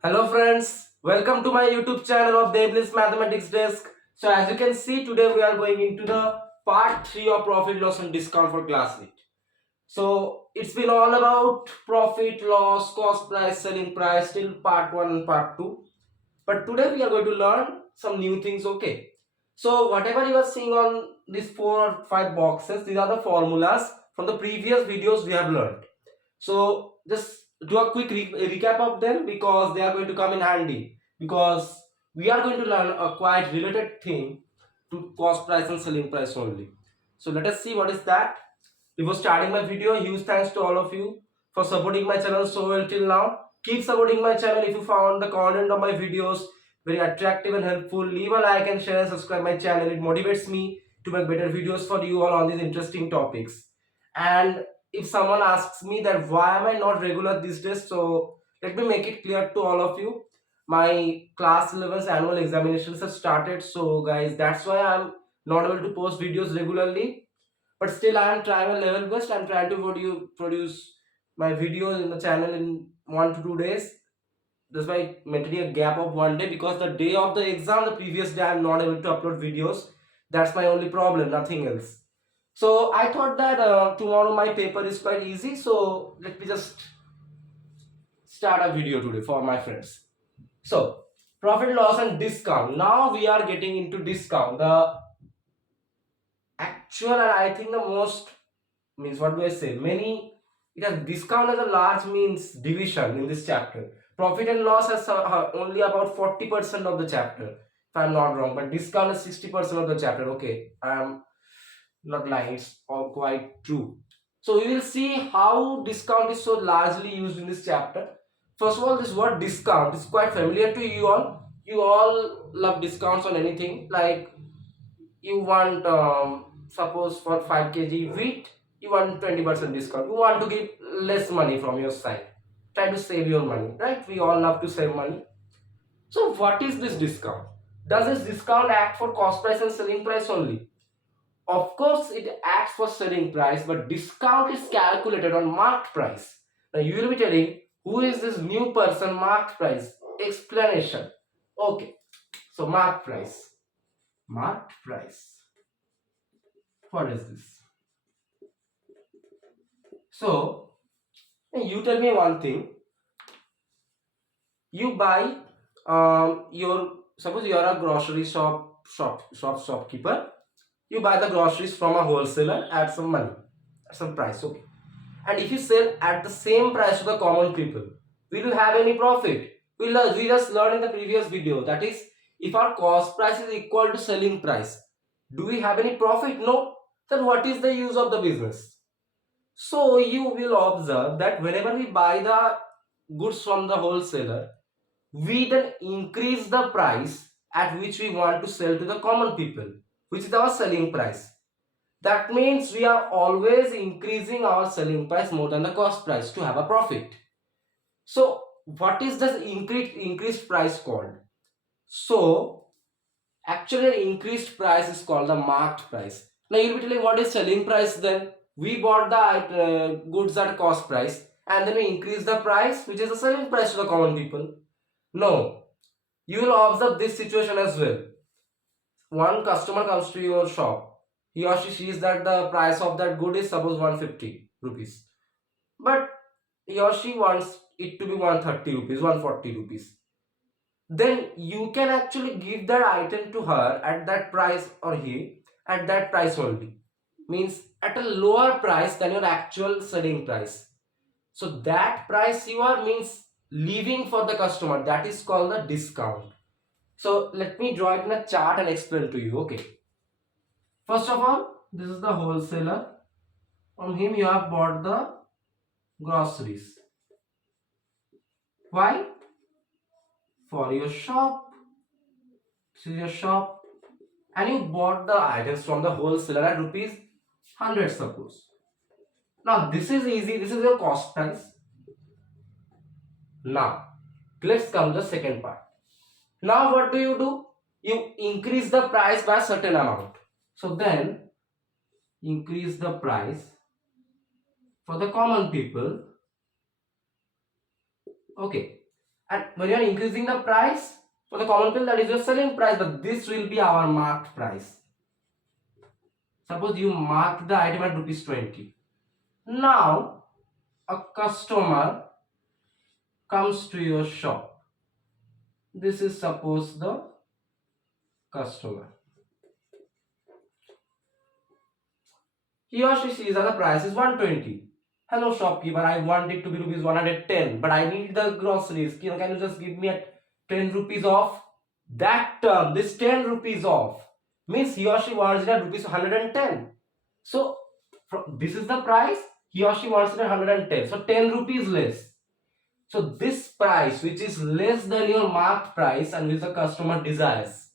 Hello friends, welcome to my YouTube channel of Debneel's Mathematics Desk. So as you can see, today we are going into the part 3 of profit loss and discount for class 8. So it's been all about profit, loss, cost price, selling price till part 1 and part 2. But today we are going to learn some new things, okay? So whatever you are seeing on these 4 or 5 boxes, these are the formulas from the previous videos we have learned. So just do a quick recap of them because they are going to come in handy, because we are going to learn a quite related thing to cost price and selling price only. So let us see what is that. Before starting my video, huge thanks to all of you for supporting my channel so well till now. Keep supporting my channel. If you found the content of my videos very attractive and helpful, leave a like and share and subscribe my channel. It motivates me to make better videos for you all on these interesting topics. And if someone asks me that why am I not regular these days, so let me make it clear to all of you. My class 11's annual examinations have started, so guys, that's why I'm not able to post videos regularly, but still I am trying my level best. I'm trying to produce my videos in the channel in 1 to 2 days, despite maintaining a gap of 1 day, because the day of the exam, the previous day, I'm not able to upload videos. That's my only problem, nothing else. So I thought that tomorrow my paper is quite easy, so let me just start a video today for my friends. So profit loss and discount. Now we are getting into discount, the actual, and I think the most, means what do I say, many, it has discount as a large means division in this chapter. Profit and loss has only about 40% of the chapter, if I'm not wrong, but discount is 60% of the chapter. Okay, I'm not lying, it's all quite true. So we will see how discount is so largely used in this chapter. First of all, this word discount is quite familiar to you all. You all love discounts on anything. Like you want, suppose for 5 kg wheat, you want 20% discount. You want to give less money from your side. Try to save your money, right? We all love to save money. So what is this discount? Does this discount act for cost price and selling price only? Of course, it acts for selling price, but discount is calculated on marked price. Now you will be telling, who is this new person? Marked price. Explanation. Okay, so marked price. Marked price. What is this? So you tell me one thing. You buy, your, suppose you are a grocery shopkeeper. You buy the groceries from a wholesaler at some money, at some price. Okay. And if you sell at the same price to the common people, will you have any profit? We just learned in the previous video, that is, if our cost price is equal to selling price, do we have any profit? No. Then what is the use of the business? So you will observe that whenever we buy the goods from the wholesaler, we then increase the price at which we want to sell to the common people, which is our selling price. That means we are always increasing our selling price more than the cost price to have a profit. So what is this increased price called? So actually increased price is called the marked price. Now you'll be telling, what is selling price then? We bought the goods at cost price and then we increase the price, which is the selling price to the common people. No, you will observe this situation as well. One customer comes to your shop. He or she sees that the price of that good is suppose 150 rupees. But he or she wants it to be 130 rupees, 140 rupees. Then you can actually give that item to her at that price, or he at that price only. Means at a lower price than your actual selling price. So that price you are, means, leaving for the customer. That is called the discount. So let me draw it in a chart and explain to you. Okay. First of all, this is the wholesaler. From him you have bought the groceries. Why? For your shop. This is your shop. And you bought the items from the wholesaler at rupees 100 suppose. Now this is easy. This is your cost price. Now let's come to the second part. Now what do? You increase the price by a certain amount. So then increase the price for the common people. Okay. And when you are increasing the price for the common people, that is your selling price, but this will be our marked price. Suppose you mark the item at rupees 20. Now a customer comes to your shop. This is suppose the customer. He or she sees that the price is 120. Hello shopkeeper, I want it to be rupees 110, but I need the groceries. Can you just give me at 10 rupees off? That term, this 10 rupees off, means he or she wants it at rupees 110. So this is the price, he or she wants it at 110. So 10 rupees less. So this price which is less than your marked price and which the customer desires,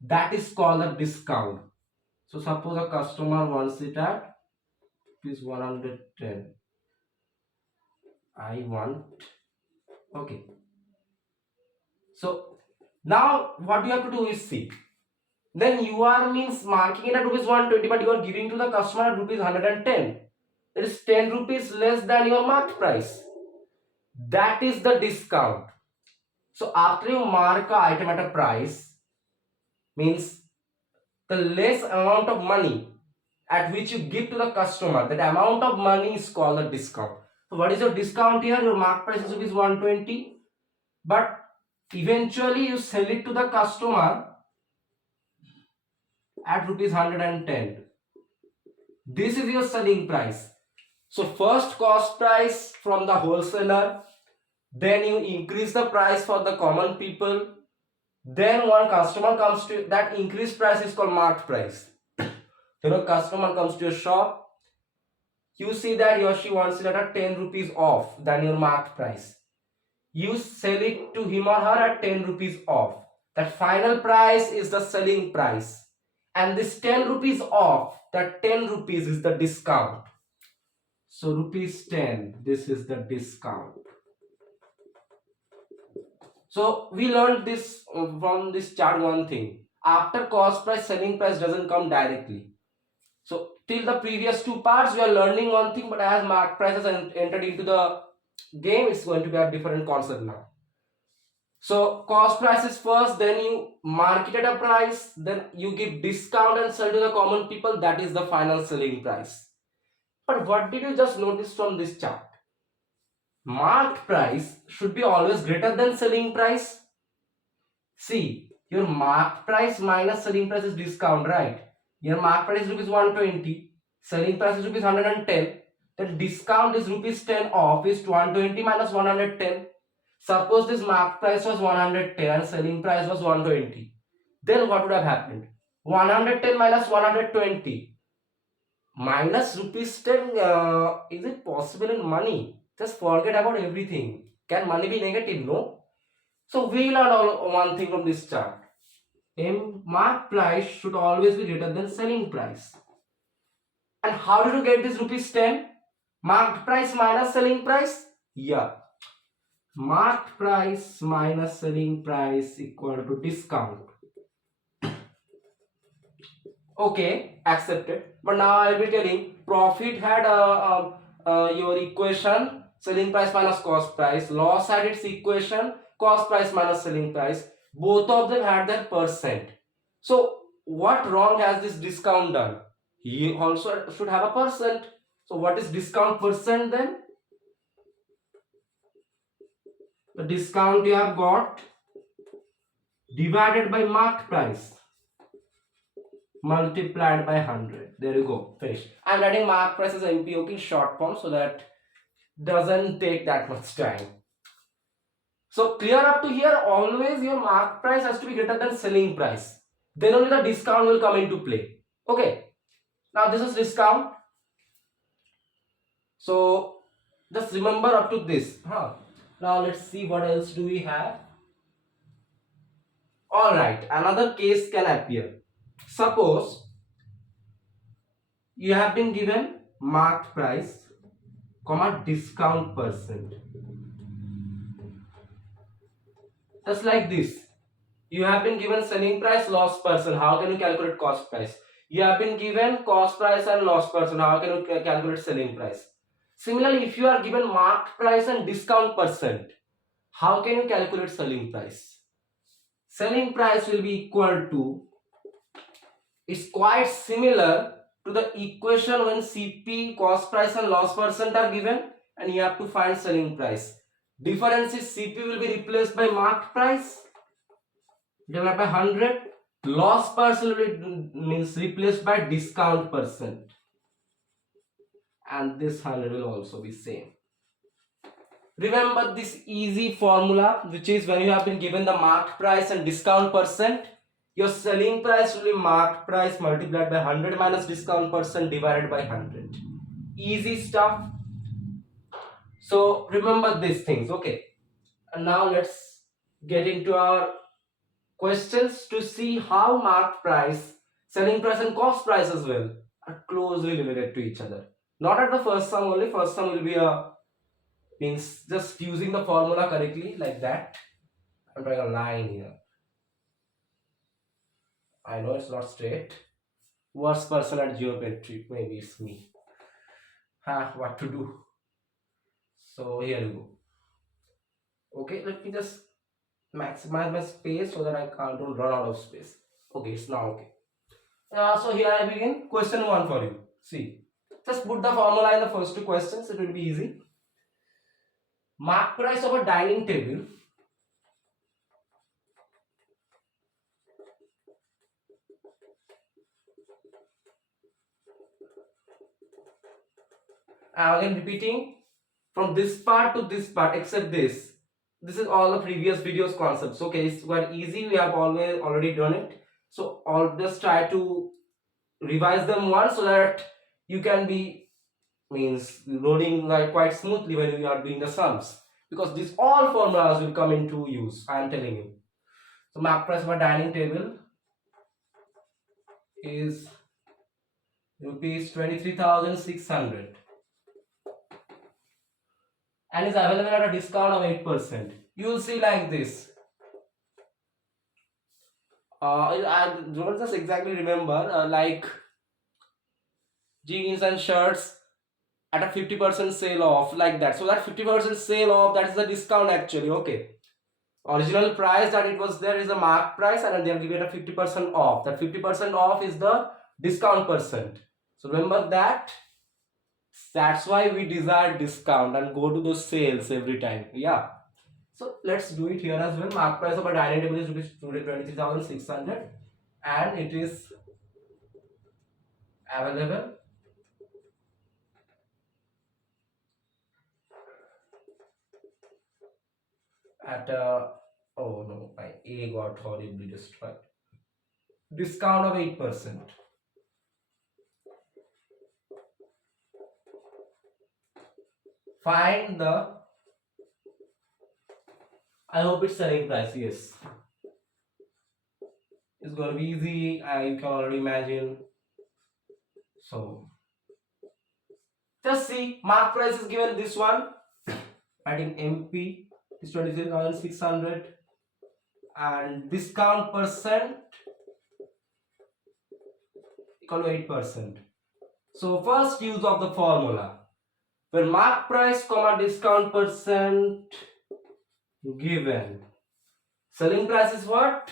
that is called a discount. So suppose a customer wants it at rupees 110. I want, okay. So now what you have to do is see. Then you are means marking it at rupees 120, but you are giving to the customer at rupees 110. It is 10 rupees less than your marked price. That is the discount. So after you mark a item at a price, means the less amount of money at which you give to the customer, that amount of money is called a discount. So what is your discount here? Your mark price is rupees 120, but eventually you sell it to the customer at rupees 110. This is your selling price. So first cost price from the wholesaler, then you increase the price for the common people, then one customer comes to that increased price is called marked price. Customer comes to your shop, you see that he or she wants it at 10 rupees off than your marked price. You sell it to him or her at 10 rupees off. That final price is the selling price. And this 10 rupees off, that 10 rupees is the discount. So rupees 10, this is the discount. So we learned this from this chart one thing. After cost price, selling price doesn't come directly. So till the previous two parts we are learning one thing, but as mark price has entered into the game, it's going to be a different concept now. So cost price is first, then you market at a price, then you give discount and sell to the common people, that is the final selling price. But what did you just notice from this chart? Marked price should be always greater than selling price. See, your marked price minus selling price is discount, right? Your marked price is rupees 120, selling price is rupees 110. Then discount is rupees 10 off is 120 minus 110. Suppose this marked price was 110 and selling price was 120. Then what would have happened? 110 minus 120 minus rupees 10. Is it possible in money? Just forget about everything. Can money be negative? No. So we learned one thing from this chart. Marked price should always be greater than selling price. And how did you get this rupees 10? Marked price minus selling price? Yeah. Marked price minus selling price equal to discount. Okay, accepted. But now I will be telling profit had your equation selling price minus cost price. Loss had its equation cost price minus selling price. Both of them had their percent. So what wrong has this discount done? He also should have a percent. So what is discount percent then? The discount you have got divided by marked price multiplied by 100. There you go, finish. I'm writing mark price as MPOK short form so that doesn't take that much time. So clear up to here, always your mark price has to be greater than selling price. Then only the discount will come into play. Okay. Now this is discount. So just remember up to this. Now let's see what else do we have. Alright, another case can appear. Suppose you have been given marked price, comma discount percent. Just like this. You have been given selling price, loss percent. How can you calculate cost price? You have been given cost price and loss percent. How can you calculate selling price? Similarly, if you are given marked price and discount percent, How can you calculate selling price? Selling price will be equal to, it's quite similar to the equation when CP, cost price and loss percent are given and you have to find selling price. Difference is CP will be replaced by marked price divided by 100. Loss percent will be, means replaced by discount percent, and this 100 will also be same. Remember this easy formula, which is when you have been given the marked price and discount percent, your selling price will be marked price multiplied by 100 minus discount percent divided by 100. Easy stuff. So remember these things, okay? And now let's get into our questions to see how marked price, selling price and cost price as well are closely related to each other. Not at the first sum only, first sum will be a, means just using the formula correctly like that. I'm drawing a line here. I know it's not straight. Worst person at geometry, maybe it's me. What to do? So here you go. Okay, let me just maximize my space so that I don't run out of space. Okay, it's now okay. So here I begin. Question 1 for you. See, just put the formula in the first two questions. It will be easy. Mark price of a dining table again repeating from this part to this part except this. This is all the previous videos concepts. Okay, it's quite easy. We have already done it. So I'll just try to revise them once so that you can be, means loading like quite smoothly when you are doing the sums, because these all formulas will come into use, I am telling you. So mark price for dining table is rupees 23,600 and is available at a discount of 8%. You will see like this. I don't just exactly remember, like jeans and shirts at a 50% sale off, like that. So that 50% sale off, that is the discount actually. Okay, original price that it was there is the mark price and they are giving it a 50% off. That 50% off is the discount percent. So remember that. That's why we desire discount and go to those sales every time. Yeah. So let's do it here as well. Mark price of a dining table is rupees 23,600 and it is available at a, oh no, my A got horribly destroyed. Discount of 8%. Find the, I hope it's selling price. Yes, it's gonna be easy. You can already imagine. So just see, mark price is given this one. Writing MP is 23,600 and discount percent equal to 8%. So first use of the formula, when mark price comma discount percent given, selling price is what?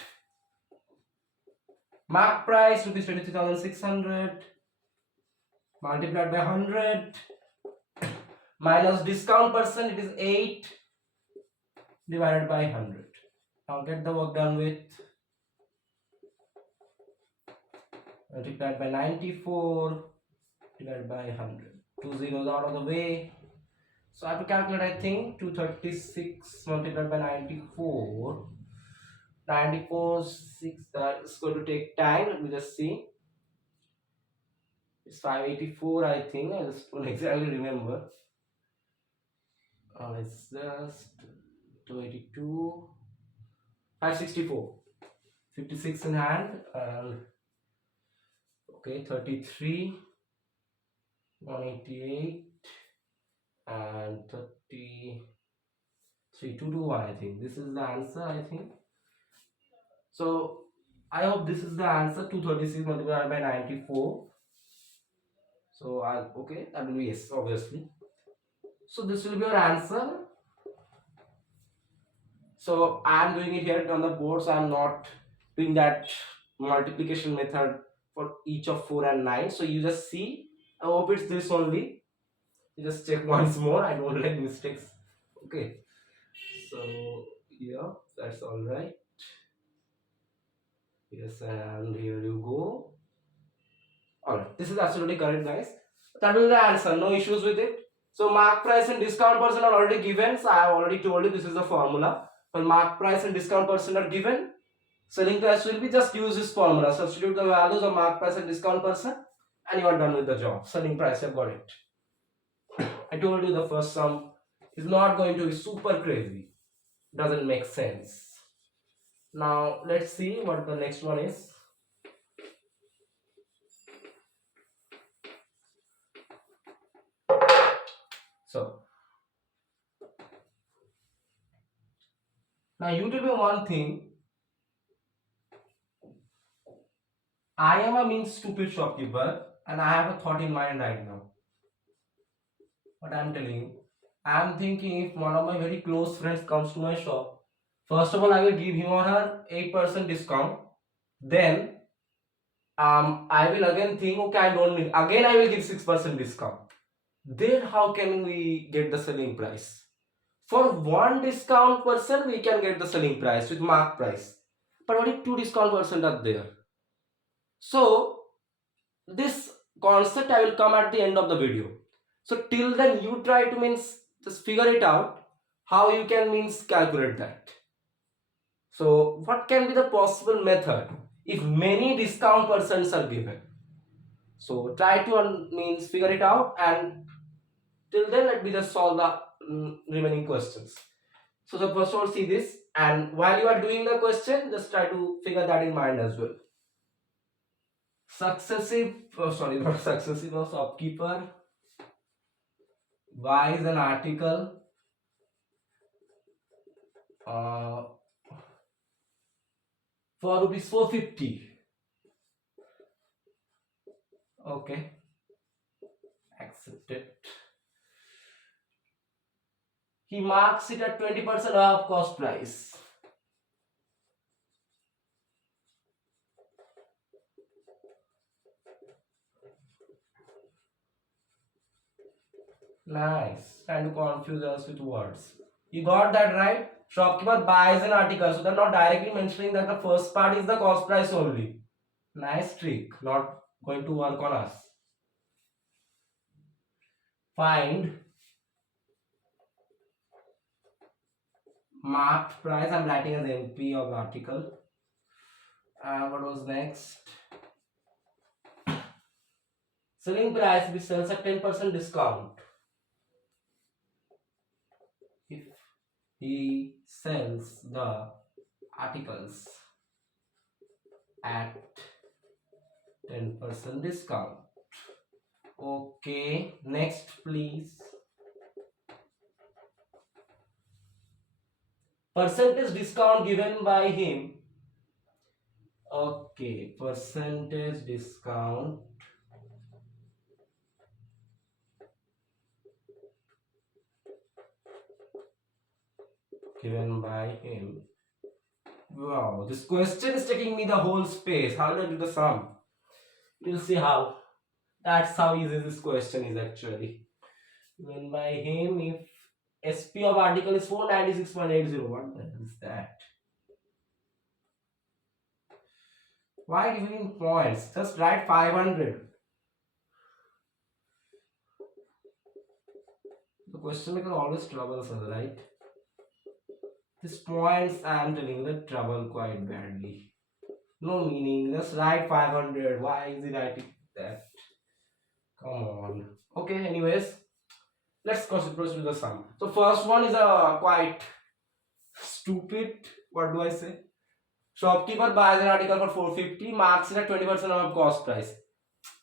Mark price rupees 23,600 multiplied by 100 minus discount percent, it is 8 divided by 100. Now get the work done with. Multiplied by 94 divided by 100. 2 zeros out of the way. So I have to calculate, I think 236 multiplied by 94. 94, 6, that is going to take time. Let me just see. It's 584, I think. I just don't exactly remember. It's just 282, 564. 56 in hand. Okay, 33, 188, and 33, 221. I think this is the answer. I think so. I hope this is the answer. 236 multiplied by 94. So okay, that will be yes, obviously. So this will be your answer. So I am doing it here on the board, so I'm not doing that multiplication method for each of 4 and 9. So you just see, I hope it's this only. You just check once more. I don't like mistakes. Okay. So yeah, that's all right. Yes, and here you go. Alright, this is absolutely correct, guys. That will be the answer. No issues with it. So mark price and discount percent are already given. So I have already told you this is the formula. When mark price and discount percent are given, selling price will be just use this formula. Substitute the values of mark price and discount percent, and you are done with the job. Selling price, you got it. I told you the first sum is not going to be super crazy. Doesn't make sense. Now let's see what the next one is. So now you tell me one thing. I am a mean stupid shopkeeper and I have a thought in mind right now. What I am telling you, I am thinking if one of my very close friends comes to my shop, first of all I will give him or her 8% discount. Then I will again think, okay, I don't need, again I will give 6% discount. Then how can we get the selling price? For one discount person we can get the selling price with mark price, but only two discount percent are there. So this concept I will come at the end of the video. So till then you try to means just figure it out how you can means calculate that. So what can be the possible method if many discount percents are given? So try to means figure it out, and till then let me just solve the remaining questions. So the first one, see this, and while you are doing the question just try to figure that in mind as well. Successive, oh sorry, not successive, no, shopkeeper buys an article uh, for rupees 450. Okay, accepted. He marks it at 20% off cost price. Nice. Trying to confuse us with words. You got that right? Shopkeeper buys an article, so they're not directly mentioning that the first part is the cost price only. Nice trick. Not going to work on us. Find marked price. I'm writing as MP of the article. And what was next? Selling price which sells at 10% discount. If he sells the articles at 10% discount. Okay, next please. Percentage discount given by him. Okay, percentage discount given by him. Wow, this question is taking me the whole space. How did I do the sum? You'll see how. That's how easy this question is actually. Given by him, if SP of article is 496.80, what the hell is that? Why giving him points? Just write 500. The question maker always troubles us, right? These points I am telling you that trouble quite badly. No meaning, just write 500. Why is he writing that? Come on. Okay, anyways, let's proceed with the sum. So first one is a quite stupid. What do I say? Shopkeeper buys an article for 450, marks it at 20% of cost price.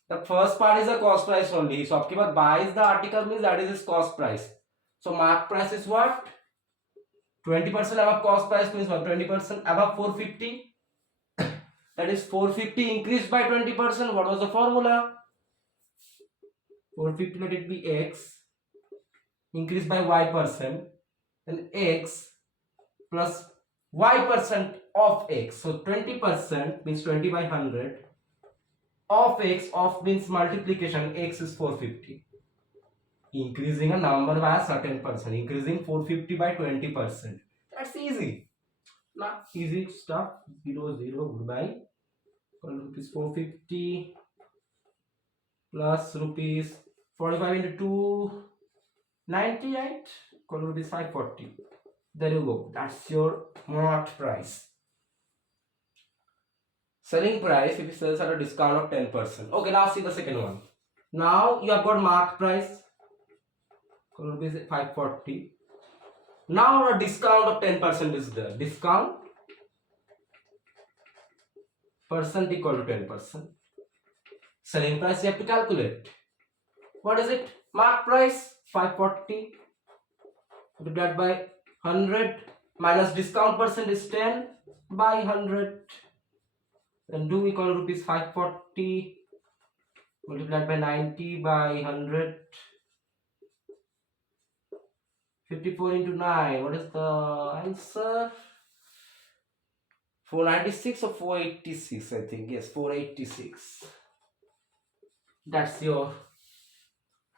The first part is the cost price only. Shopkeeper buys the article means that is his cost price. So mark price is what? 20% above cost price means what? 20% above 450. That is 450 increased by 20%. What was the formula? 450, let it be x increased by y percent, then x plus y percent of x. So 20% means 20 by 100 of x, of means multiplication, x is 450. Increasing a number by a certain percent, increasing 450 by 20%. That's easy. Not easy stuff. 0 0 goodbye. Rupees 450 plus rupees 45 into 2 98 rupees 540. There you go. That's your marked price. Selling price if it sells at a discount of 10%. Okay, now see the second one. Now you have got marked price rupees 540. Now a discount of 10% is there. Discount percent equal to 10%. Selling price you have to calculate. What is it? Mark price 540 divided by 100 minus discount percent is 10 by 100. Then do equal to rupees 540 multiplied by 90 by 100. 54 into 9. What is the answer? 496 or 486, I think. Yes, 486. That's your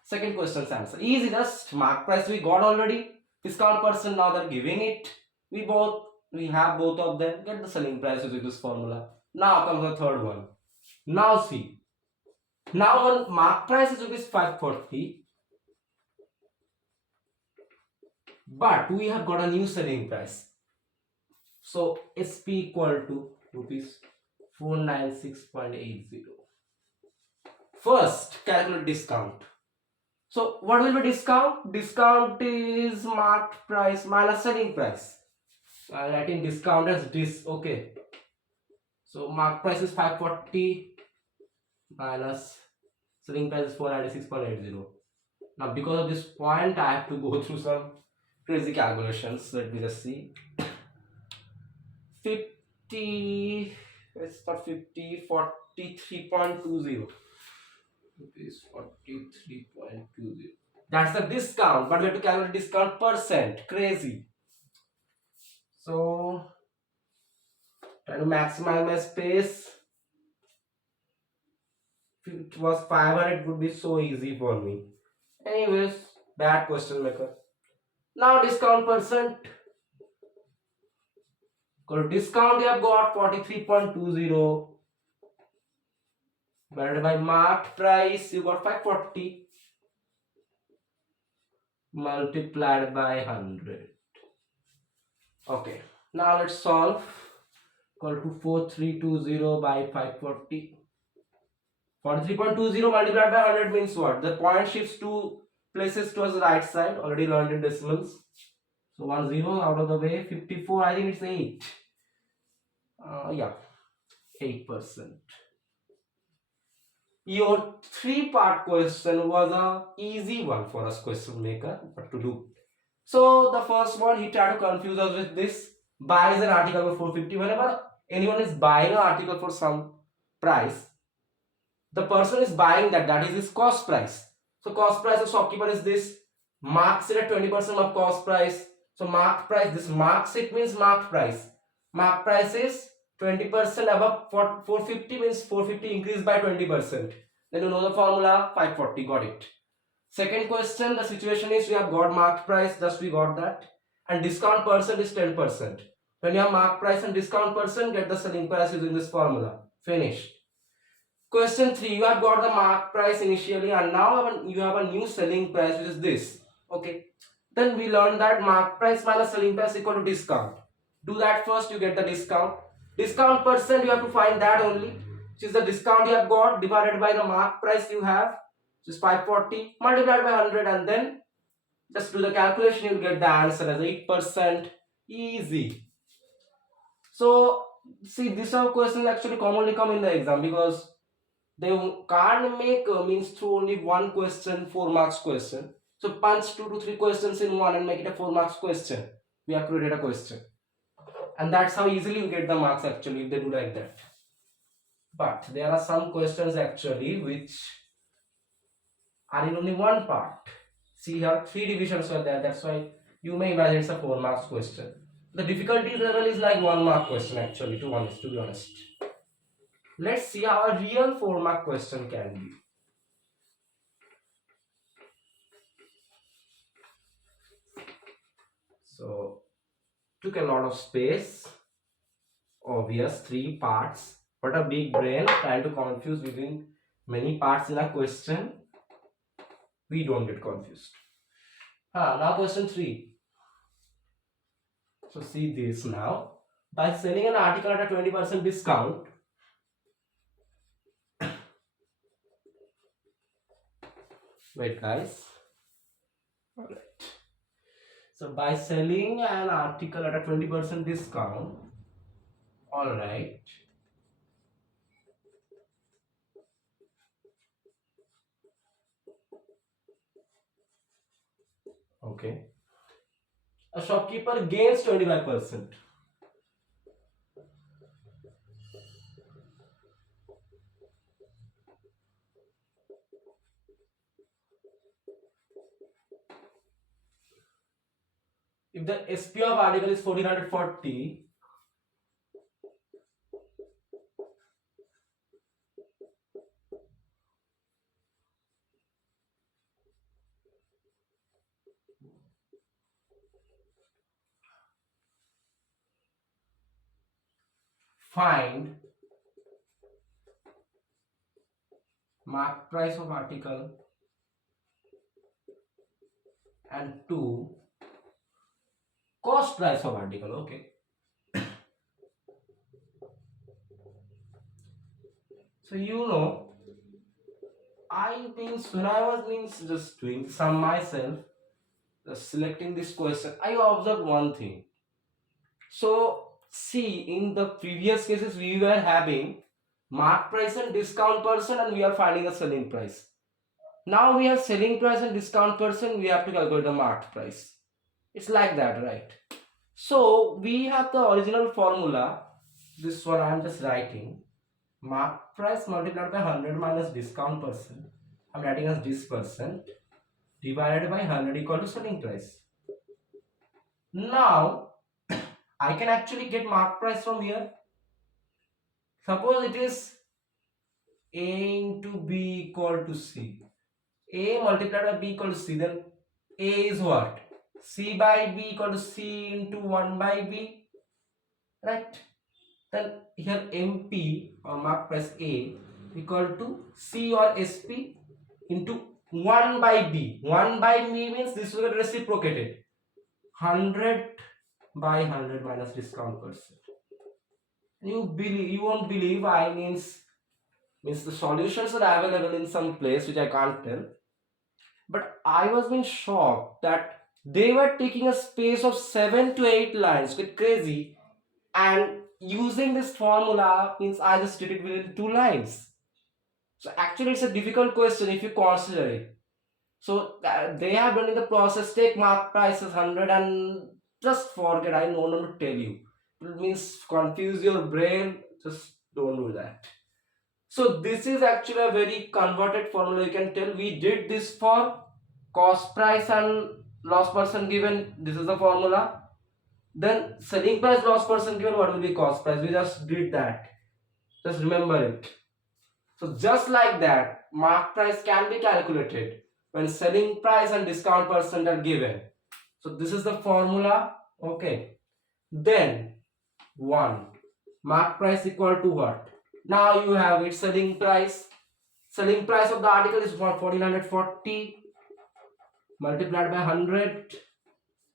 second question's answer. Easy, just mark price we got already. Discount percent now they're giving it. We have both of them. Get the selling price using this formula. Now comes the third one. Now see. Now when mark price is rupees 540. But we have got a new selling price. So SP equal to rupees 496.80. First, calculate discount. So what will be discount? Discount is marked price minus selling price. I'm writing discount as this. Okay. So marked price is 540 minus selling price is 496.80. Now because of this point, I have to go through some crazy calculations. Let me just see. 50. It's not 50. 43.20. Rupees 43.20. That's the discount, but we have to calculate discount percent. Crazy. So try to maximize my space. If it was 500, it would be so easy for me. Anyways, bad question maker. Now discount percent. Discount you have got 43.20. Divided by marked price, you got 540 multiplied by 100. Okay, now let's solve. Equal to 4320 by 540. 43.20 multiplied by 100 means what? The point shifts two places towards the right side. Already learned in decimals. So 1 0 out of the way. 54, I think it's 8. Yeah, 8%. Your 3-part question was a easy one for us question maker, what to do. So the first one, he tried to confuse us with this. Buys an article for 450. Whenever anyone is buying an article for some price, the person is buying that is his cost price. So cost price of shopkeeper is this. Marks it at 20% of cost price. So marked price, this marks it means marked price. Marked price is 20% above 450 means 450 increased by 20%. Then you know the formula, 540, got it. Second question, the situation is we have got marked price, thus we got that. And discount percent is 10%. When you have marked price and discount percent, get the selling price using this formula. Finished. Question 3, you have got the marked price initially and now you have a new selling price which is this. Okay. Then we learned that marked price minus selling price equal to discount. Do that first, you get the discount. Discount percent, you have to find that only, which is the discount you have got divided by the mark price you have, which is 540 multiplied by 100, and then just do the calculation, you will get the answer as 8%. Easy. So see, these are questions actually commonly come in the exam because they can't make means through only one question 4 marks question. So punch 2 to 3 questions in one and make it a 4 marks question. We have created a question. And that's how easily you get the marks actually if they do like that. But there are some questions actually which are in only one part. See here 3 divisions were there. That's why you may imagine it's a 4 marks question. The difficulty level is like 1 mark question actually, to be honest. Let's see how a real 4 mark question can be. So took a lot of space, obvious 3 parts. What a big brain trying to confuse between many parts in a question. We don't get confused. Now question 3. So see this now. By selling an article at a 20% discount, wait guys. Alright. So by selling an article at a 20% discount, alright. Okay. A shopkeeper gains 25%. If the SP of article is 1440, find mark price of article and 2 cost price of article. Okay. So I means when I was just doing some myself, just selecting this question, I observed one thing. So see, in the previous cases we were having mark price and discount person, and we are finding the selling price. Now we have selling price and discount person, we have to calculate the mark price. It's like that, right? So we have the original formula. This one I am just writing. Mark price multiplied by 100 minus discount percent. I'm writing as this percent divided by 100 equal to selling price. Now I can actually get mark price from here. Suppose it is A into B equal to C. A multiplied by B equal to C. Then A is what? C by B equal to C into 1 by B. Right? Then here MP or mark price A equal to C or SP into 1 by B. 1 by B means this will get reciprocated. 100 by 100 minus discount percent. You won't believe I means the solutions are available in some place which I can't tell. But I was being shocked that they were taking a space of 7 to 8 lines. Get crazy. And using this formula means I just did it within 2 lines. So actually it's a difficult question if you consider it. So they have done in the process, take mark prices 100 and just forget, I no longer tell you. It means confuse your brain, just don't do that. So this is actually a very converted formula. You can tell we did this for cost price and loss percent given. This is the formula. Then selling price loss percent given, what will be cost price? We just did that. Just remember it. So just like that, mark price can be calculated when selling price and discount percent are given. So this is the formula. Okay. Then 1 mark price equal to what? Now you have it, selling price. Selling price of the article is 1440 multiplied by 100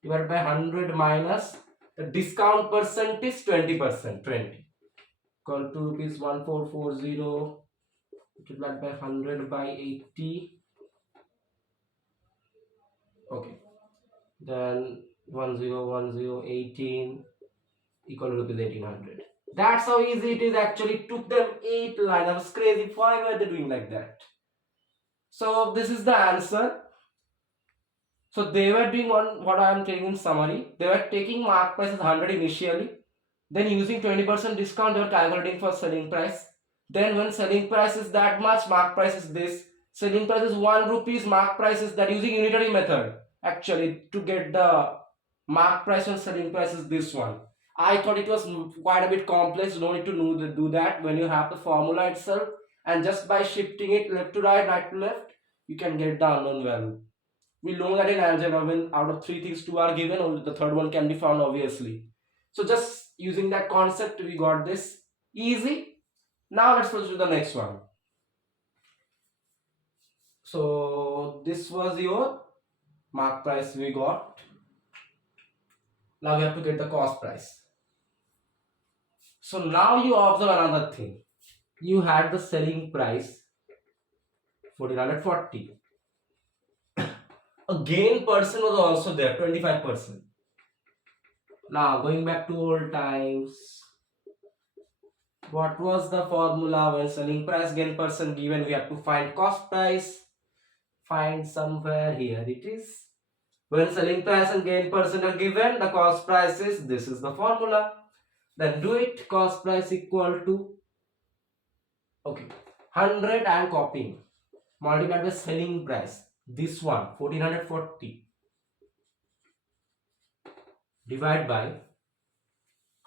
divided by 100 minus the discount percent is 20%. 20 equal to rupees 1440 multiplied by 100 by 80. Okay. Then 101018 equal to rupees 1800. That's how easy it is. Actually took them 8 lines. I was crazy. Why were they doing like that? So this is the answer. So they were doing what I am telling in summary. They were taking mark price as 100 initially. Then using 20% discount, they were calculating for selling price. Then when selling price is that much, mark price is this. Selling price is 1 rupees, mark price is that, using unitary method actually to get the Mark price and selling price is this one. I thought it was quite a bit complex. You don't need to do that when you have the formula itself, and just by shifting it left to right to left, you can get the unknown value. We know that in algebra, when out of three things two are given, only the third one can be found obviously. So just using that concept, we got this easy. Now let's proceed to the next one. So this was your mark price we got. Now we have to get the cost price. So now you observe another thing. You had the selling price 1440. A gain person was also there, 25%. Now going back to old times, what was the formula when selling price gain person given? We have to find cost price. Find somewhere, here it is. When selling price and gain person are given, the cost price is, this is the formula. Then do it. Cost price equal to, okay, 100 I am copying, multiplied by selling price, this one 1440, divide by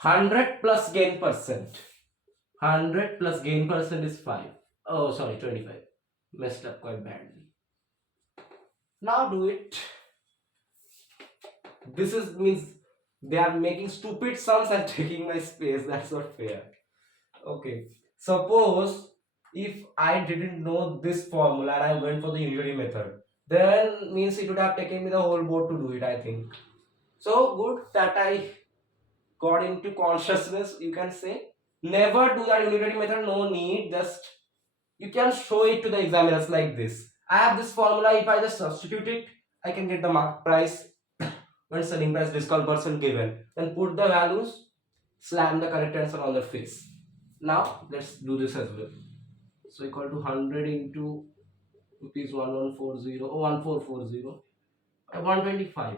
100 plus gain percent. 100 plus gain percent is 5. Oh, sorry, 25. Messed up quite badly. Now do it. This is means they are making stupid sums and taking my space. That's not fair. Okay. Suppose if I didn't know this formula and I went for the unitary method, then means it would have taken me the whole board to do it, I think. So good that I got into consciousness, you can say. Never do that unitary method, no need. Just you can show it to the examiners like this. I have this formula, if I just substitute it, I can get the mark price when selling price discount percent given. Then put the values, slam the correct answer on their face. Now let's do this as well. So equal to 100 into rupees 1140 or 1440 125.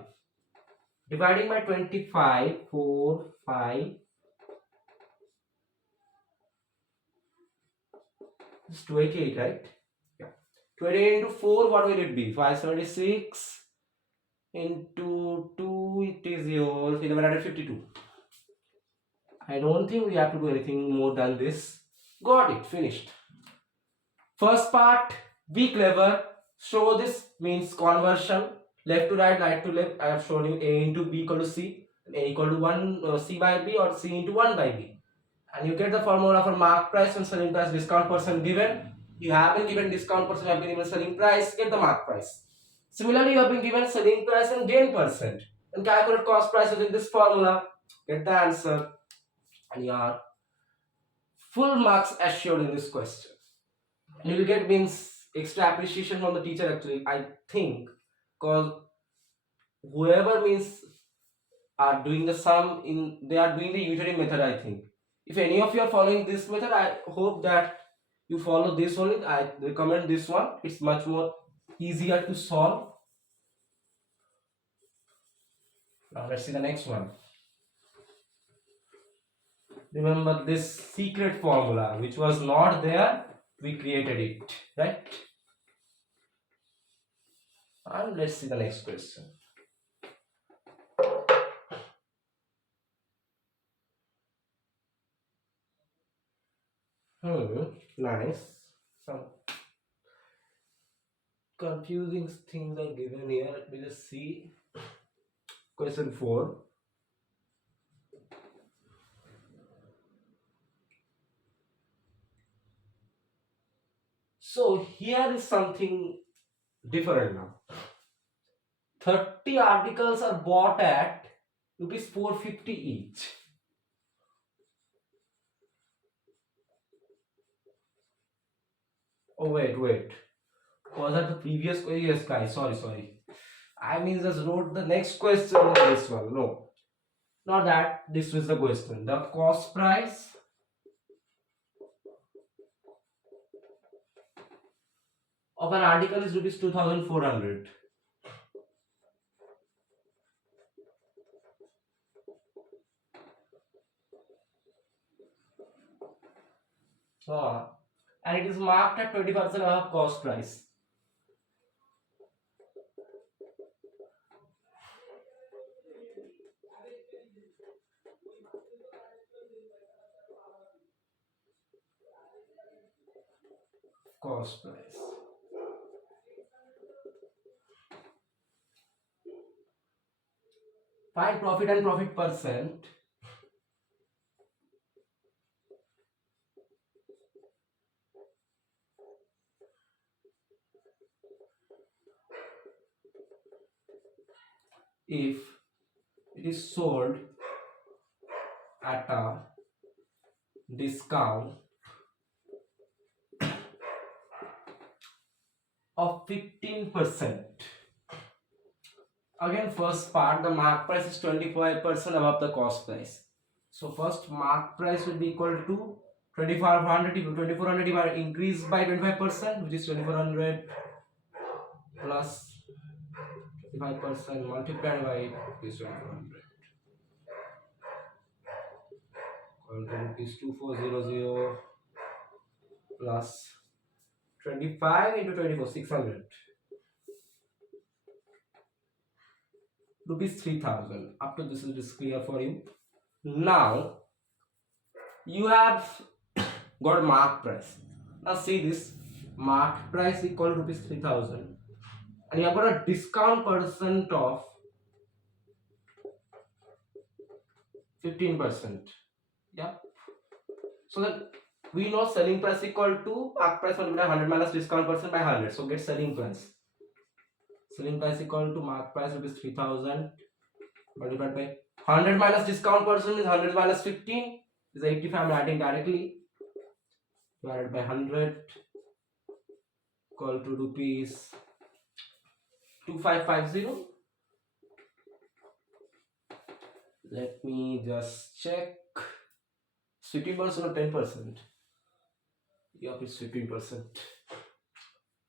Dividing by 25, 4, 5. It's 28, right? Yeah. 28 into 4, what will it be? 576 into 2, it is your 1152. I don't think we have to do anything more than this. Got it, finished. First part, be clever. Show this means conversion. Left to right to left. I have shown you A into B equal to C. A equal to 1 C by B or C into 1 by B. And you get the formula for mark price and selling price discount percent given. You have been given discount percent, you have been given selling price, get the mark price. Similarly, you have been given selling price and gain percent. And calculate cost price using this formula. Get the answer. And your full marks assured in this question. And you will get means extra appreciation from the teacher actually, I think. Because whoever means are doing the sum in, they are doing the unitary method, I think. If any of you are following this method, I hope that you follow this only. I recommend this one. It's much more easier to solve. Now let's see the next one. Remember this secret formula which was not there, we created it, right? And let's see the next question. Nice. Some confusing things are given here. Let me just see. Question 4. So here is something different now. 30 articles are bought at rupees 450 each. Oh wait. Was that the previous? Oh, yes, guys. Sorry. I mean just wrote the next question on this one. No, not that. This was the question. The cost price of an article is rupees 2400. And it is marked at 20% of cost price. cost price. Find profit and profit percent if it is sold at a discount of 15%. Again, first part, the mark price is 25% above the cost price. So first mark price will be equal to 2400. 2400 divided increased by 25%, which is 2400 plus 25% multiplied by rupees 2400 equal to rupees 2400 plus 25 into 24 600 rupees 3000. Up to this is clear for you. Now you have got mark price. Now see this mark price equal to rupees 3000 and you have got a discount percent of 15%. Yeah, so that we know selling price equal to mark price multiplied by 100 minus discount percent by 100. So get selling price. Selling price equal to mark price rupees 3000 multiplied by 100 minus discount percent is 100 minus 15 is 85. I'm adding directly. Divided by 100 equal to rupees 2550. Let me just check. 15% or 10%? Yup, it's 15%.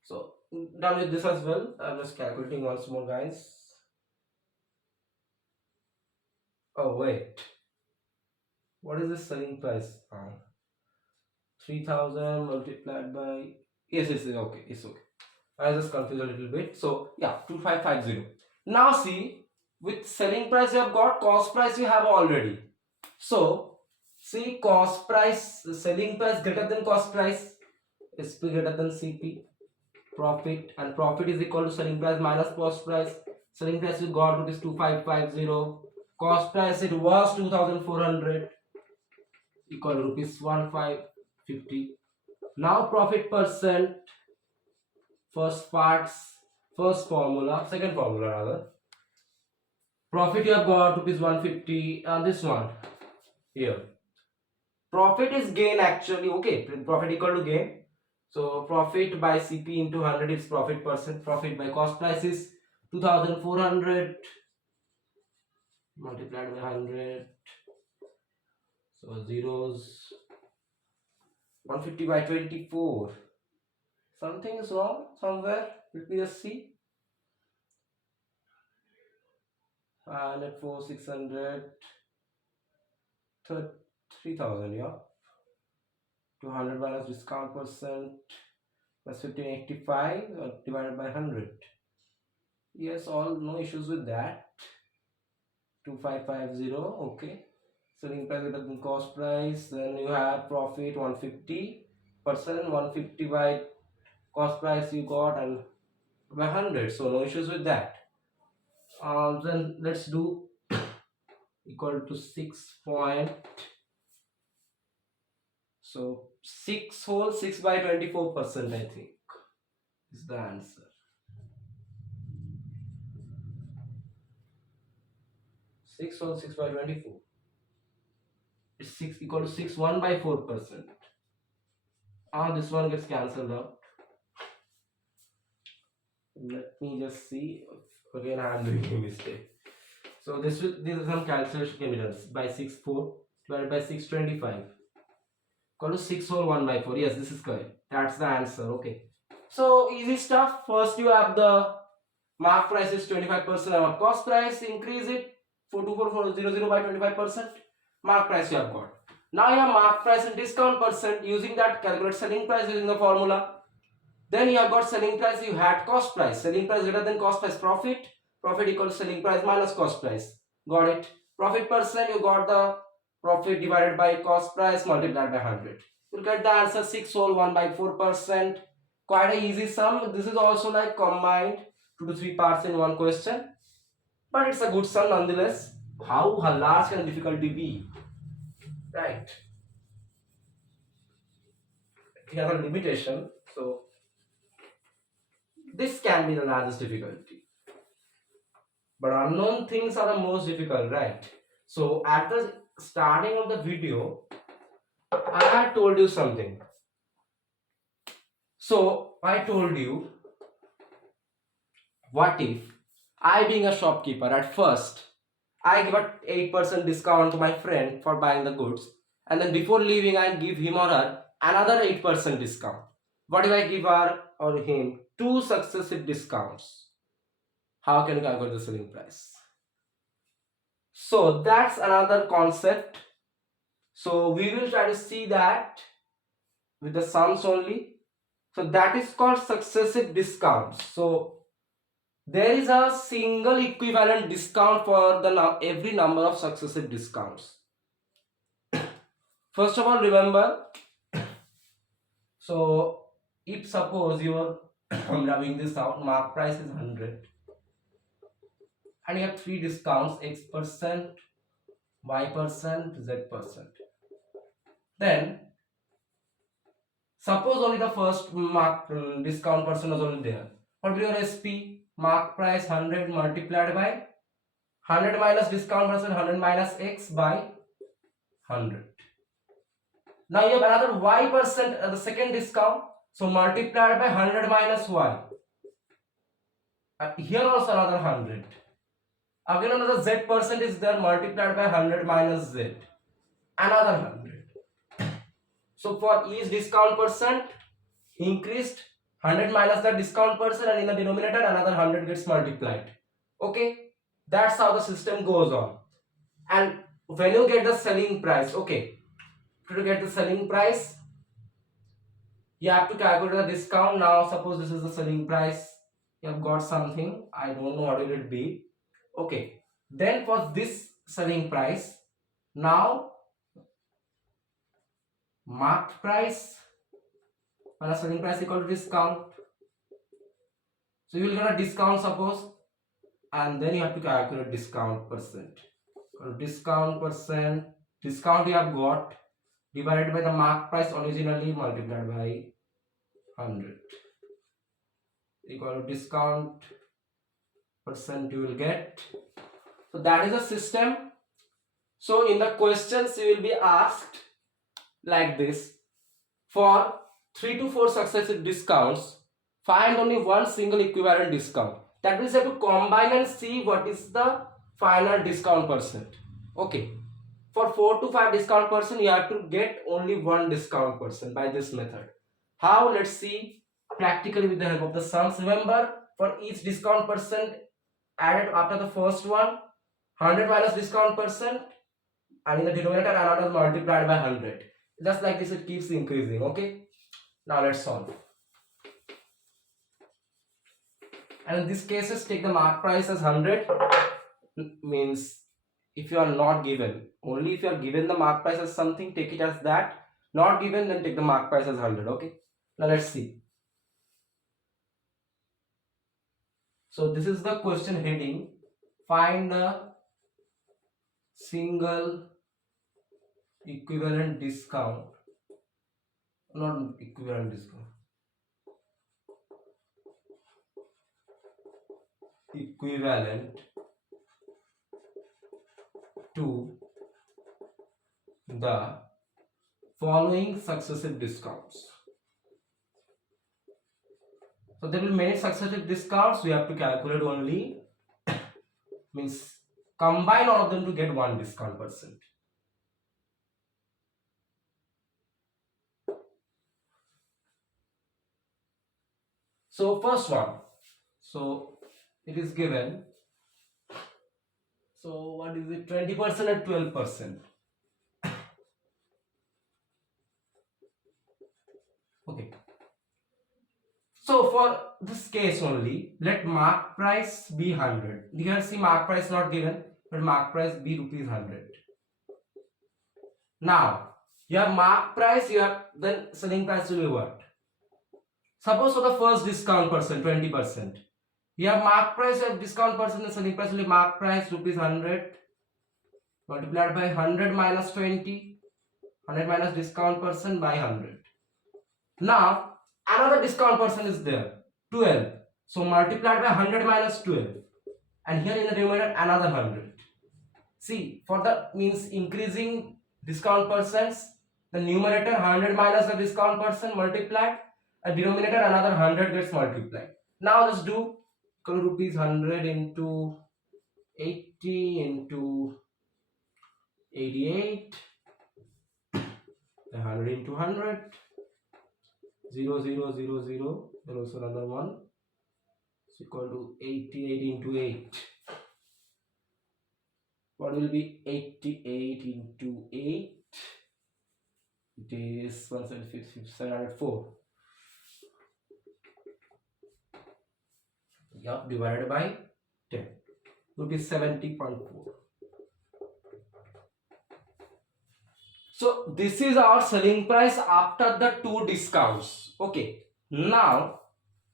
So done with this as well. I'm just calculating once more, guys. Oh wait, what is the selling price? 3000 multiplied by, yes, okay, it's okay. I was just confused a little bit. So yeah, 2550. Now see, with selling price you have got, cost price you have already. So see, cost price, selling price greater than cost price, SP greater than CP, profit, and profit is equal to selling price minus cost price. Selling price you got rupees 2550, cost price it was 2400 equal to rupees 1550. Now profit percent, first formula, second formula rather. Profit you have got rupees 150 and this one here. Profit is gain actually, okay, profit equal to gain. So profit by CP into 100 is profit percent. Profit by cost price is 2400 multiplied by 100. So zeros, 150 by 24. Something is wrong somewhere. Let me just see. 500, 600, 3000, yeah. 200 minus discount percent plus 1585 divided by 100. Yes, all no issues with that. 2550, okay. Selling price greater than cost price. Then you have profit 150%, 150 by cost price you got and by 100. So no issues with that. Then let's do equal to 6 point. So 6 whole 6 by 24%, I think is the answer. 6 whole 6 by 24. It's 6 equal to 6 1 by 4%. This one gets cancelled out. Let me just see. Again, I am doing a mistake. So this is some calculation can be done by 6 4 divided by 625 equal to 6 whole 1 by 4. Yes, this is correct. That's the answer. Okay. So easy stuff. First you have the mark price is 25% of cost price. Increase it 42400 by 25%. Mark price you have got. Now you have mark price and discount percent. Using that, calculate selling price using the formula. Then you have got selling price, you had cost price. Selling price greater than cost price, profit. Profit equal to selling price minus cost price. Got it? Profit percent, you got the profit divided by cost price multiplied by 100. You'll get the answer 6 whole 1 by 4%. Quite a easy sum. This is also like combined 2 to 3 parts in one question, but it's a good sum nonetheless. How large can difficulty be? Right. We have a limitation, so this can be the largest difficulty. But unknown things are the most difficult, right? So at the starting of the video, I had told you something. So I told you, what if I, being a shopkeeper, at first I give a 8% discount to my friend for buying the goods, and then before leaving I give him or her another 8% discount. What if I give her or him two successive discounts? How can you calculate the selling price? So that's another concept. So we will try to see that with the sums only. So that is called successive discounts. So there is a single equivalent discount for the every number of successive discounts. First of all, remember, so if suppose you're I'm rubbing this out, mark price is 100 and you have three discounts, X%, Y%, Z%. Then suppose only the first mark discount person was only there. What will your SP? Mark price 100 multiplied by 100 minus discount percent, 100 minus X by 100. Now you have another Y% the second discount. So multiplied by 100 minus Y. Here also another 100. Again another Z% is there, multiplied by 100 minus Z. Another 100. So for each discount percent increased, 100 minus the discount percent, and in the denominator another 100 gets multiplied. Okay, that's how the system goes on. And when you get the selling price, okay, to get the selling price you have to calculate the discount. Now suppose this is the selling price, you have got something, I don't know what will it be. Okay, then for this selling price, now marked price minus selling price equal to discount. So you will get a discount suppose, and then you have to calculate discount percent. Discount percent, discount you have got divided by the mark price originally multiplied by 100 equal to discount percent you will get. So that is a system. So in the questions you will be asked like this: for 3 to 4 successive discounts, find only one single equivalent discount. That means you have to combine and see what is the final discount percent. Okay, for 4 to 5 discount percent you have to get only one discount percent by this method. How? Let's see practically with the help of the sums. Remember, for each discount percent added after the first one, 100 minus discount percent, and in the denominator another multiplied by 100. Just like this it keeps increasing. Okay, now let's solve. And in this cases take the mark price as 100. Means if you are not given, only if you are given the mark price as something, take it as that. Not given, then take the mark price as 100. Okay, now let's see. So this is the question heading: find a single equivalent discount, not equivalent discount, equivalent to the following successive discounts. So there will be many successive discounts, we have to calculate only means combine all of them to get one discount percent. So first one, so it is given, so what is it, 20% and 12%. Okay, so for this case only, let mark price be 100. You can see mark price not given, but mark price be rupees 100. Now you have mark price, you have then selling price will be what? Suppose for the first discount percent 20%. You have mark price, you have discount percent and selling price. Only mark price rupees 100 multiplied by 100 minus 20, 100 minus discount percent by 100. Now another discount percent is there, 12. So multiplied by 100 minus 12, and here in the numerator another 100. See, for the means increasing discount percents, the numerator 100 minus the discount percent multiplied, and denominator another 100 gets multiplied. Now let's do rupees 100 into 80 into 88, 100 into 100, 0 0 0 0, there also another one, is equal to 88 into 8. What will be 88 into 8? It is 704. Yup, divided by 10. Rupees 70.4. So this is our selling price after the two discounts. Okay. Now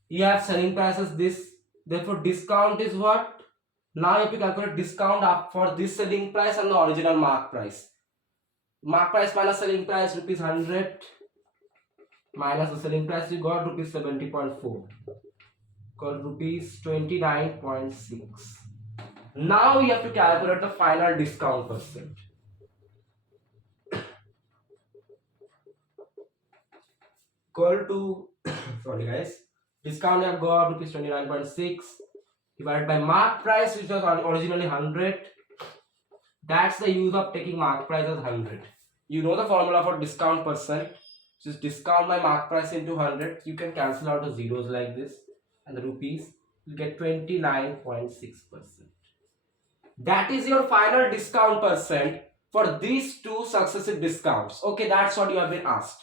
you have selling price as this. Therefore discount is what? Now you have to calculate discount up for this selling price and the original mark price. Mark price minus selling price rupees 100 minus the selling price you got rupees 70.4 called rupees 29.6. Now you have to calculate the final discount percent. Equal to sorry guys, discount I have got rupees 29.6 divided by mark price which was originally 100. That's the use of taking mark price as 100. You know the formula for discount percent. Just discount my mark price into 100. You can cancel out the zeros like this, and the rupees you get 29.6%. That is your final discount percent for these two successive discounts. Okay, that's what you have been asked.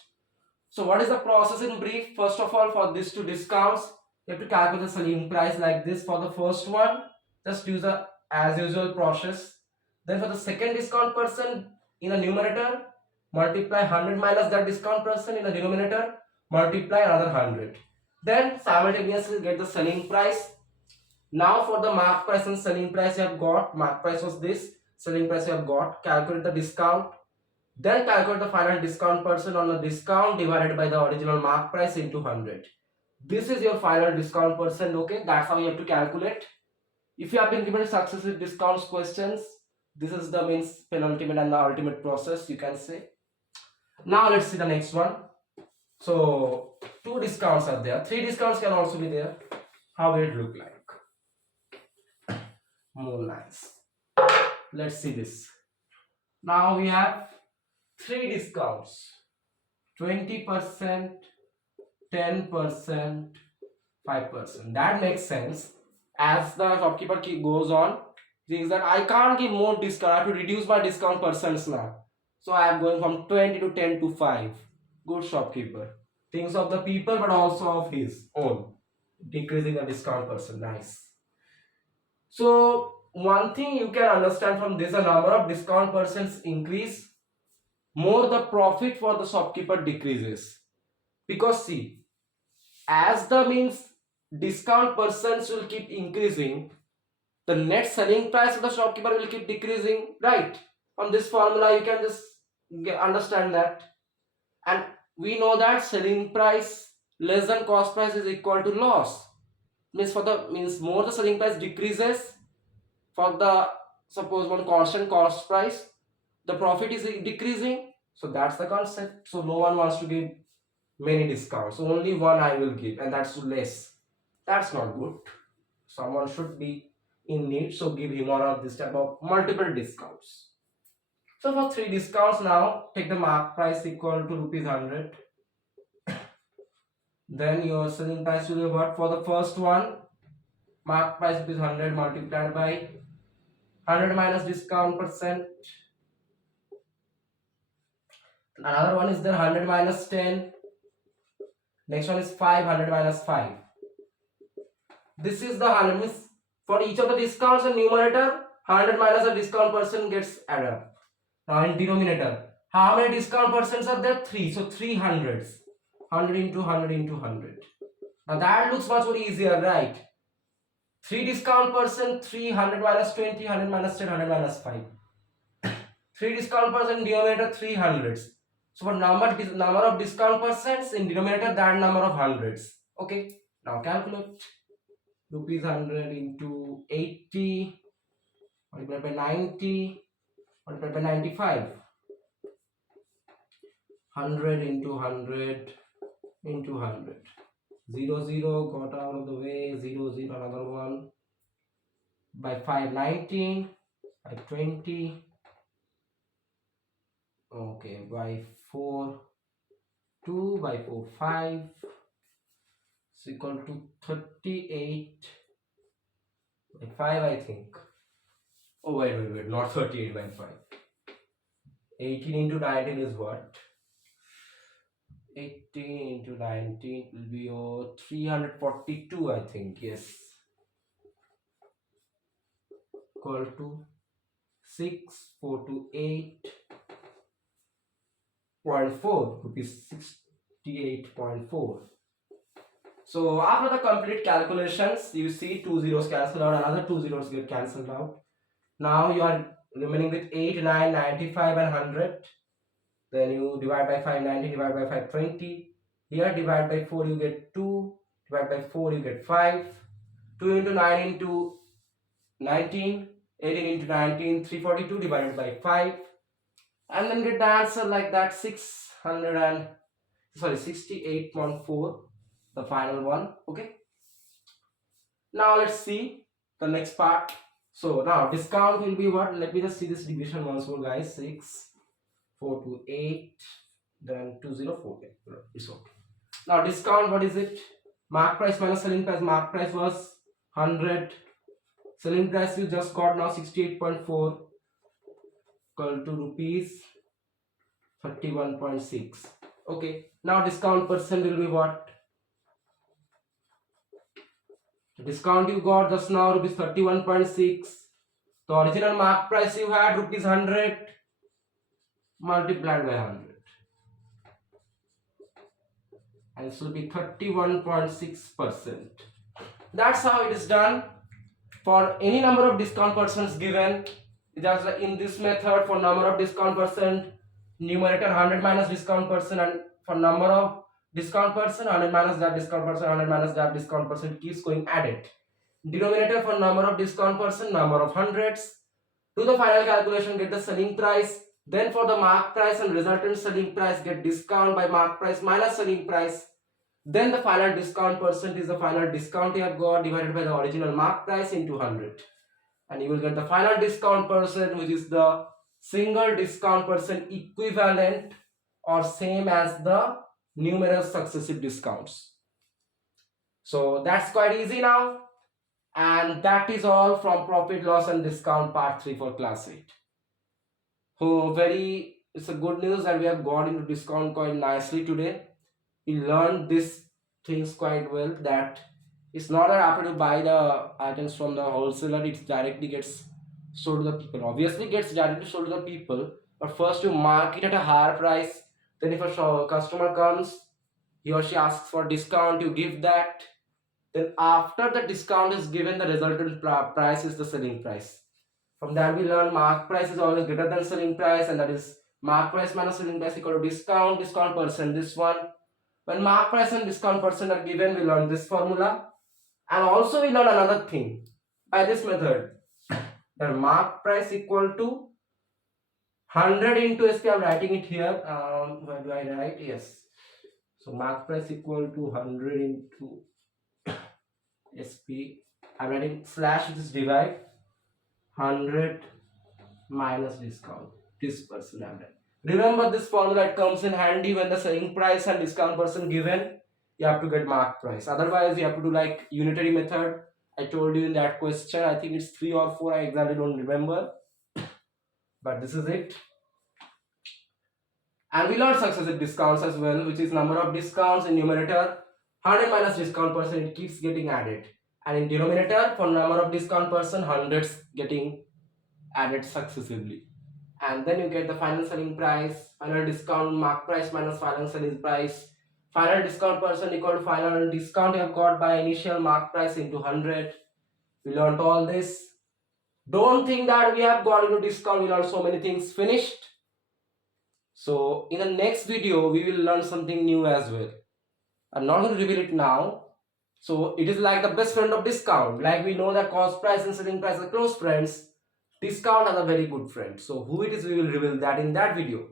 So what is the process in brief? First of all, for these two discounts, you have to calculate the selling price like this. For the first one, just use the as usual process. Then for the second discount percent, in the numerator, multiply 100 minus that discount percent, in the denominator, multiply another 100. Then simultaneously get the selling price. Now for the mark price and selling price you have got, mark price was this, selling price you have got, calculate the discount. Then calculate the final discount percent on the discount divided by the original mark price into 100. This is your final discount percent. Okay, that's how you have to calculate. If you have been given successive discounts questions, this is the means penultimate and the ultimate process, you can say. Now let's see the next one. So two discounts are there, three discounts can also be there. How will it look like? More nice. Let's see this. Now we have three discounts: 20%, 10%, 5%. That makes sense. As the shopkeeper goes on, thinks that I can't give more discount, I have to reduce my discount percents now. So I am going from 20 to 10 to 5. Good shopkeeper. Thinks of the people but also of his own. Decreasing the discount percent. Nice. So one thing you can understand from this, the number of discount percents increase, more the profit for the shopkeeper decreases. Because see, as the means discount percents will keep increasing, the net selling price of the shopkeeper will keep decreasing, right? From this formula you can just understand that. And we know that selling price less than cost price is equal to loss. Means for the more the selling price decreases, for the suppose one constant cost price, the profit is decreasing. So that's the concept. So no one wants to give many discounts, only one I will give, and that's less. That's not good. Someone should be in need, so give him or her this type of multiple discounts. So for three discounts, now take the mark price equal to rupees 100. Then your selling price will be what? For the first one, mark price rupees 100 multiplied by 100 minus discount percent. Another one is there 100 minus 10. Next one is 500 minus 5. This is the 100, means for each of the discounts in numerator, 100 minus the discount percent gets added up. Now in denominator, how many discount percents are there? 3. So 3 hundreds. 100 into 100 into 100. Now that looks much more easier, right? 3 discount percent, 300 minus 20, 100 minus 10, 100 minus 5. 3 discount percent denominator 3 hundreds. So for number of discount percents in denominator, that number of hundreds. Okay. Now calculate. Rupees 100 into 80 multiplied by 90 multiplied by 95. 100 into 100 into 100. 0 0 got out of the way. 0 0 another one. By 5 19. By 20. Okay. By 4 2. By 4 5. It's equal to 38 by 5, I think. Oh, wait, not 38 by 5. 18 into 19 is what? 18 into 19 will be 342, I think. Yes. Equal to 6428.4 rupees 68.4. So after the complete calculations, you see two zeros cancel out, another two zeros get cancelled out. Now you are remaining with 8, 9, 95 and 100. Then you divide by 5 90, divide by 5 20. Here divide by 4 you get 2, divide by 4 you get 5. 2 into 9 into 19, 18 into 19, 342 divided by 5. And then get the answer like that, 68.4, the final one. Okay. Now let's see the next part. So now discount will be what? Let me just see this division once more, guys. 6 428, then 2048. It's okay. Now discount, what is it? Mark price minus selling price. Mark price was 100. Selling price you just got now 68.4 equal to rupees 31.6. Okay. Now discount percent will be what? The discount you got just now rupees 31.6. The original mark price you had rupees 100 multiplied by 100, and this will be 31.6%. That's how it is done. For any number of discount percents given, just in this method, for number of discount percent, numerator 100 minus discount percent, and for number of discount percent 100 minus that discount percent, 100 minus that discount percent, keeps going added. Denominator for number of discount percent, number of hundreds. Do the final calculation, get the selling price. Then for the mark price and resultant selling price, get discount by mark price minus selling price. Then the final discount percent is the final discount you have got divided by the original mark price into 100. And you will get the final discount percent, which is the single discount percent equivalent or same as the numerous successive discounts. So that's quite easy now. And that is all from profit, loss and discount part 3 for class 8. So it's a good news that we have got into discount quite nicely today. We learned these things quite well, that it's not that after you buy the items from the wholesaler, it directly gets sold to the people. Obviously it gets directly sold to the people, but first you mark it at a higher price. Then if a customer comes, he or she asks for discount, you give that. Then after the discount is given, the resultant price is the selling price. From that we learn mark price is always greater than selling price, and that is mark price minus selling price equal to discount percent, this one. When mark price and discount percent are given, we learn this formula. And also we learn another thing by this method, that mark price equal to 100 into SP. I'm writing it here. Where do I write? Yes. So mark price equal to 100 into SP. I'm writing slash, this divide 100 minus discount. This percent I'm writing. Remember this formula, it comes in handy when the selling price and discount percent given. You have to get mark price. Otherwise, you have to do like unitary method. I told you in that question. I think it's 3 or 4. I exactly don't remember. But this is it. And we learned successive discounts as well, which is number of discounts in numerator. 100 minus discount percent, it keeps getting added. And in denominator, for number of discount percent, hundreds getting added successively. And then you get the final selling price, final discount, mark price minus final selling price. Final discount percent equal to final discount you have got by initial mark price into 100. We learned all this. Don't think that we have got into discount, we learned so many things. Finished. So in the next video we will learn something new as well. I'm not going to reveal it now. So it is like the best friend of discount. Like we know that cost price and selling price are close friends. Discount are a very good friend. So who it is, we will reveal that in that video.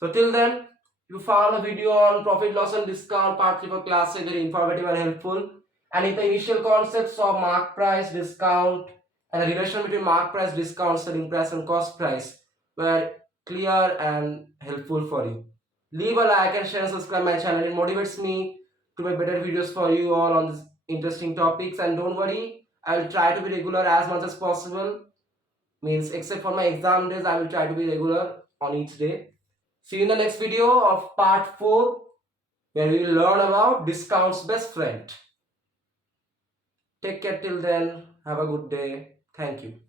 So till then, you found a video on profit loss and discount part 3 for class 8, very informative and helpful. And if the initial concepts of mark price, discount, and the relation between mark price, discount, selling price, and cost price were clear and helpful for you. Leave a like and share and subscribe my channel. It motivates me to make better videos for you all on these interesting topics. And don't worry, I will try to be regular as much as possible. Means except for my exam days, I will try to be regular on each day. See you in the next video of part 4, where we will learn about discounts best friend. Take care till then. Have a good day. Thank you.